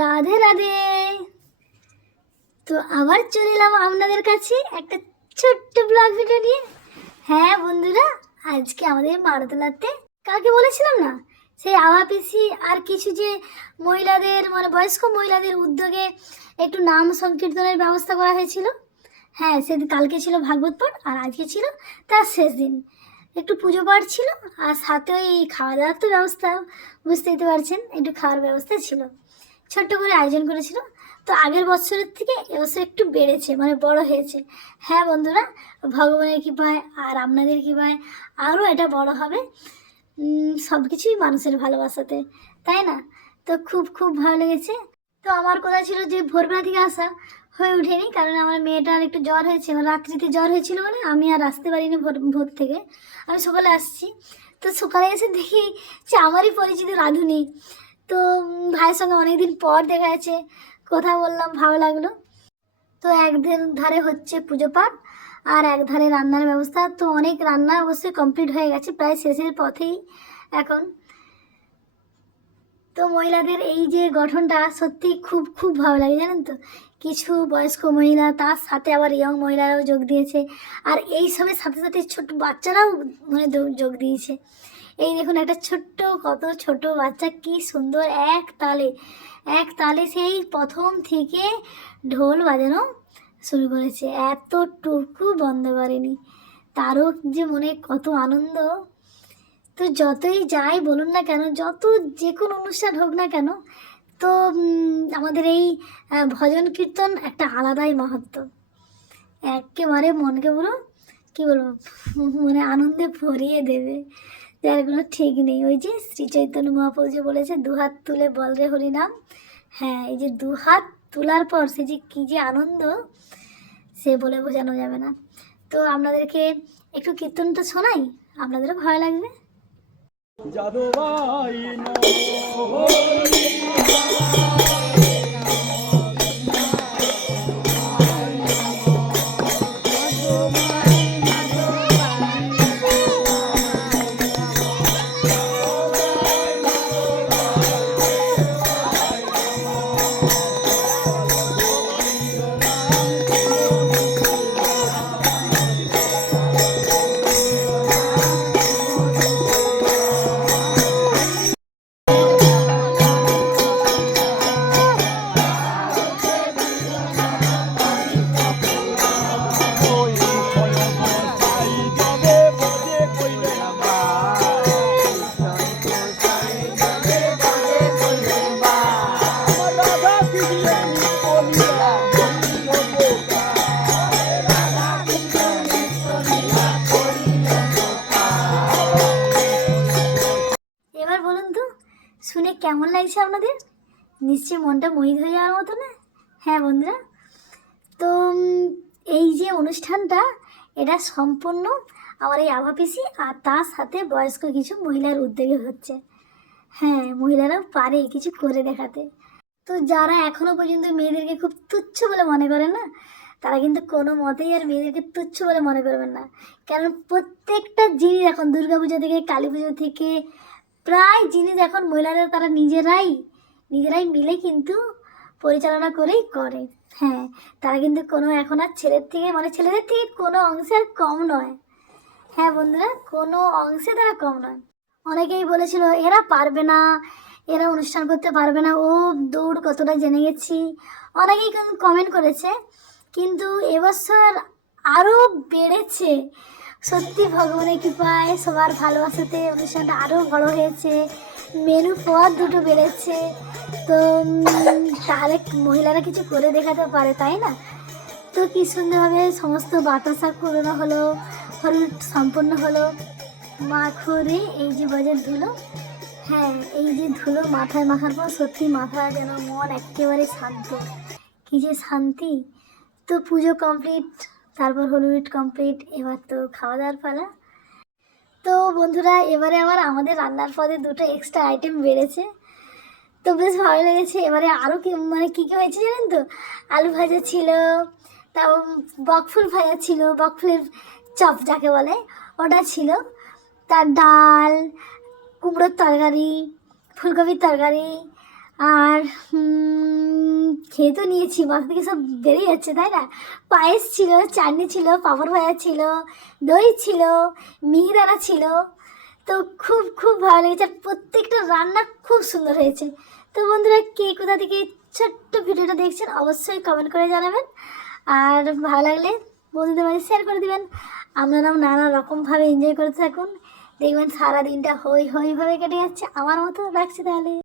রাধে রাধে। তো আবার চলে এলাম আপনাদের কাছে একটা ছোট্ট ব্লগ ভিডিও নিয়ে। হ্যাঁ বন্ধুরা, আজকে আমাদের মারতলাতে কালকে বলেছিলাম না? সেই আওয়া পিসি আর কিছু যে মহিলাদের মানে বয়স্ক মহিলাদের উদ্যোগে একটু নাম সংকীর্তনের ব্যবস্থা করা হয়েছিল। হ্যাঁ সেদিন কালকে ছিল ভাগবত পাঠ আর আজকে ছিল তার শেষ দিন। একটু পুজো পাঠ ছিল আর সাথে ওই খাওয়া দাওয়ার তো ব্যবস্থা, বুঝতেই তো পারছেন, একটু খাওয়ার ব্যবস্থা ছিল। ছোট্ট করে আয়োজন করেছিল। তো আগের বছরের থেকে এবছর একটু বেড়েছে মানে বড় হয়েছে। হ্যাঁ বন্ধুরা, ভগবানের কৃপায় আর আপনাদের কৃপায় আরও এটা বড় হবে। সব কিছুই মানুষের ভালোবাসাতে, তাই না? তো খুব খুব ভালো লেগেছে। তো আমার কথা ছিল যে ভোরবেলা থেকে আসা হয়ে ওঠেনি, কারণ আমার মেয়েটার একটু জ্বর হয়েছে আমার রাত্রিতে জ্বর হয়েছিল বলে আমি আর আসতে পারিনি ভোর ভোর থেকে। আমি সকালে আসছি। তো সকালে এসে দেখি যে আমারই পরিচিত রাঁধুনি। তো ভাইয়ের সঙ্গে অনেকদিন পর দেখা যাচ্ছে কথা বললাম, ভালো লাগল। তো এক ধার- ধারে হচ্ছে পুজো পাঠ, আর এক ধারে রান্নার ব্যবস্থা। তো অনেক রান্না অবশ্যই কমপ্লিট হয়ে গেছে, প্রায় শেষের পথেই এখন। তো মহিলাদের এই যে গঠনটা সত্যি খুব খুব ভালো লাগে, জানেন তো? কিছু বয়স্ক মহিলা, তার সাথে আবার ইয়ং মহিলারাও যোগ দিয়েছে। আর এই সবের সাথে সাথে ছোট বাচ্চারাও মানে যোগ দিয়েছে। এই দেখুন একটা ছোট্ট, কত ছোট বাচ্চা, কি সুন্দর এক তালে এক তালে সেই প্রথম থেকে ঢোল বাজানো শুরু করেছে। এতটুকু বন্ধ করেনি। তারও যে মনে কত আনন্দ। তো যতই যাই বলুন না কেন, যত যে কোনো অনুষ্ঠান হোক না কেন, তো আমাদের এই ভজন কীর্তন একটা আলাদাই মাহাত্ম একেবারে মনকে পুরো, কী বলব মানে আনন্দে ভরিয়ে দেবে। যার কোনো ঠিক নেই। ওই যে শ্রী চৈতন্য মহাপ্রভু যে বলেছে, দুহাত তুলে বল রে হরিনাম। হ্যাঁ এই যে দুহাত তোলার পর সে যে কী যে আনন্দ, সে বলে বোঝানো যাবে না। তো আপনাদেরকে একটু কীর্তনটা শোনাই, আপনাদেরও ভয় লাগবে? যাদবাই কেমন লাগছে আপনাদের? নিশ্চয়ই মনটা মোহিত হয়ে যাওয়ার মতো না? হ্যাঁ বন্ধুরা, তো এই যে অনুষ্ঠানটা, এটা সম্পূর্ণ আমার এই আভাপিসি আর তার সাথে বয়স্ক কিছু মহিলার উদ্যোগে হচ্ছে। হ্যাঁ মহিলারাও পারে কিছু করে দেখাতে। তো যারা এখনও পর্যন্ত মেয়েদেরকে খুব তুচ্ছ বলে মনে করে না, তারা কিন্তু কোনো মতেই আর মেয়েদেরকে তুচ্ছ বলে মনে করবেন না। কারণ প্রত্যেকটা জিনিস এখন দুর্গাপুজো থেকে কালী পুজো থেকে প্রায় জিনিস এখন মহিলারা তারা নিজেরাই নিজেরাই মিলে কিন্তু পরিচালনা করেই করে। হ্যাঁ তারা কিন্তু কোনো এখন আর ছেলের থেকে মানে ছেলেদের থেকে কোনো অংশে আর কম নয়। হ্যাঁ বন্ধুরা, কোনো অংশে তারা কম নয়। অনেকেই বলেছিল, এরা পারবে না, এরা অনুষ্ঠান করতে পারবে না। ও দৌড় কতটা জেনে গেছি। অনেকেই কমেন্ট করেছে, কিন্তু এবছর আরও বেড়েছে। সত্যি ভগবানের কৃপায় সবার ভালোবাসাতে অনুষ্ঠানটা আরও বড় হয়েছে। মেনু পদ দুটো বেড়েছে। তো তাহলে মহিলারা কিছু করে দেখাতে পারে, তাই না? তো কি সুন্দরভাবে সমস্ত বাতাসা পুরনো হলো, হলুদ সম্পূর্ণ হলো। মাখরে এই যে বাজার ধুলো হ্যাঁ এই যে ধুলো মাথায় মাখার পর সত্যি মাথা যেন মন একেবারে শান্ত। কি যে শান্তি। তো পুজো কমপ্লিট তারপর হলুদ কমপ্লিট, এবার তো খাওয়া দাওয়ার পালা। তো বন্ধুরা, এবারে আবার আমাদের রান্নার পদে দুটো এক্সট্রা আইটেম বেড়েছে। তো বেশ ভালো লেগেছে। এবারে আরও কি মানে কী কী হয়েছে জানেন তো? আলু ভাজা ছিল তারপর বকফুল ভাজা ছিল বকফুলের চপ যাকে বলে, ওটা ছিল। তার ডাল, কুমড়োর তরকারি, ফুলকপির তরকারি আর খেয়ে তো নিয়েছি, মাথা থেকে সব বেরিয়ে যাচ্ছে, তাই না? পায়েস ছিল, চাটনি ছিল, পাঁপড় ভাজা ছিল, দই ছিল মিহিদানা ছিল। তো খুব খুব ভালো লেগেছে, আর প্রত্যেকটা রান্না খুব সুন্দর হয়েছে। তো বন্ধুরা, কে কোথা থেকে ছোট্ট ভিডিওটা দেখছেন, অবশ্যই কমেন্ট করে জানাবেন। আর ভালো লাগলে বন্ধুদের মাঝে শেয়ার করে দিবেন। আপনারাও নানা রকমভাবে এনজয় করতে থাকুন। দেখবেন সারা দিনটা হই হইভাবে কেটে যাচ্ছে। আমার মতো লাগছে তাহলে।